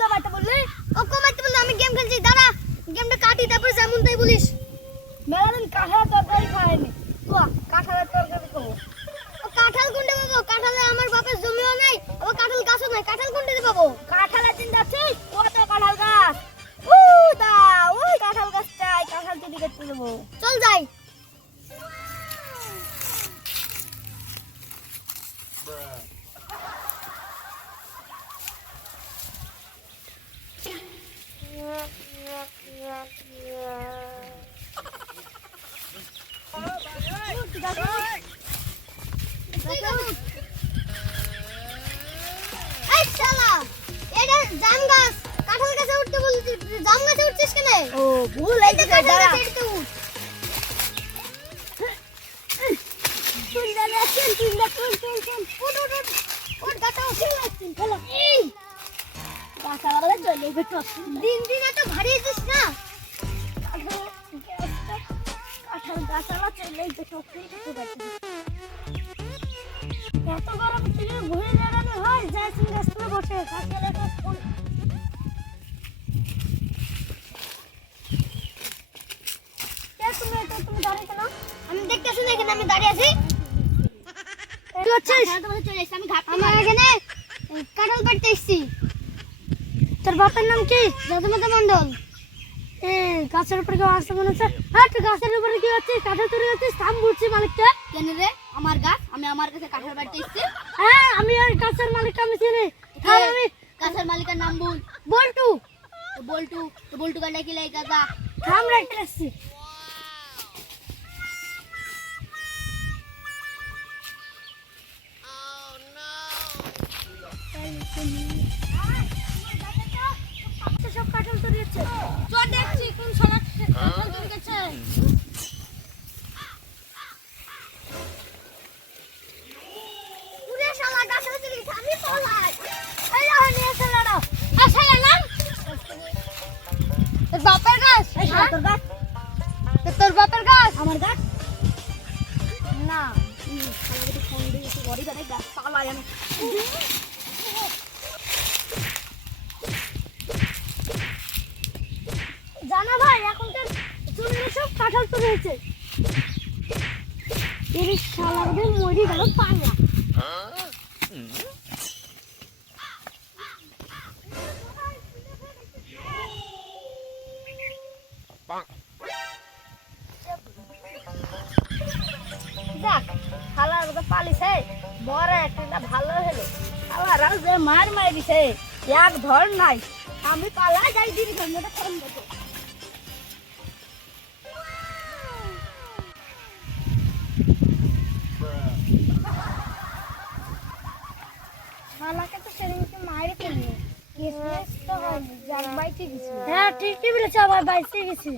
তো মারতে বললি? ও কমাইতে বললে আমি গেম খেলছি দাঁড়া গেমটা কাটি তারপরে যেমন তাই বলিস। মেলা দিন কাঁঠালের তরকারি খায়নি। তো কাঁঠালের তরকারি খাব ও কাঁঠাল কোনটা পাবো? কাঁঠালে আমার বাপের জমিও নাই আবার কাঁঠাল গাছও নাই কাঁঠাল কোনটা পাবো? কাঁঠালের দিন যাচ্ছি কত কাঁঠাল গাছ। উ দা ওই কাঁঠাল গাছটাই কাঁঠাল চুরি করতে দেবো চল যাই। এই শালা, এটা জাম গাছ। কাঁঠাল গাছে উঠতে বলছিস, জাম গাছে উঠছিস কেন? ভুল এই যে কাঁঠাল উঠ। তুই দাঁড়িয়ে আছিস, তুই দাঁড়িয়ে- তুই- তুই- তুই- উঠ, উঠ, উঠ। উঠ, গাছটা উঠ, চলে চলো। এই, কাঁঠাল চলে গেছে দিন দিন এত ভারী হচ্ছিস না গাছালা চলে গেছে এত গরম ছিল ঘুরে দাঁড়ানো হয় বসে ফুল। আমি দেখতেছি এখানে আমি দাঁড়িয়ে আছি। কাঁঠাল এসছি। তোর বাপের নাম কি? যদুমতা মন্ডল গাছের উপরে কেউ আসতে মনে হচ্ছে? হ্যাঁ তুই গাছের উপরে কি হচ্ছিস কাঁঠাল চুরি হচ্ছিস থাম বলছি মালিককে কেন রে? আমার গাছ? আমি আমার কাছে কাঁঠাল কাটতে এসছি। হ্যাঁ আমি ওই গাছের মালিককে আমি চিনি। থাম আমি গাছের মালিকের নাম বল। বল্টু। বল্টু বল্টু কাটা কি লাই কাকা থাম রাখতে আসছি। সব কাঁঠাল চুরি হচ্ছে চল দেখছি কোন সোনা কাঁঠাল চুরি গেছে পুরে শালা গাছের চুরি গেছে আমি পলাই এই যা নিয়ে এসে লড়ো আর শালা নাম তোর বাপের গাছ। তোর গাছ। তোর বাপের গাছ? আমার গাছ? না। ফোন দিয়ে গাছ পালাই আমি জানা ভাই এখনকার চুরি সব কাঁঠাল চুরি হয়েছে। এর শালাদের মরি গেল পাগলা। দেখ শালার মতো পালিছে বড় ভালো হলো। শালারা যে মার মারিছে এক নাই। আমি পালা যাই, দিদি শালাকে তো সেদিনকে জান বাইতে গেছিল হ্যাঁ। ঠিকই বলেছে আবার বাইসে গেছি।